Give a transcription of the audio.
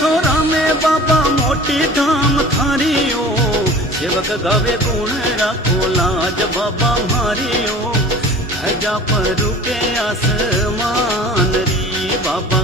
तो रामे बाबा मोटी धाम थारियो सेवक गावे गुण राखो लाज बाबा मारियो धजा पर रुके आसमान री बाबा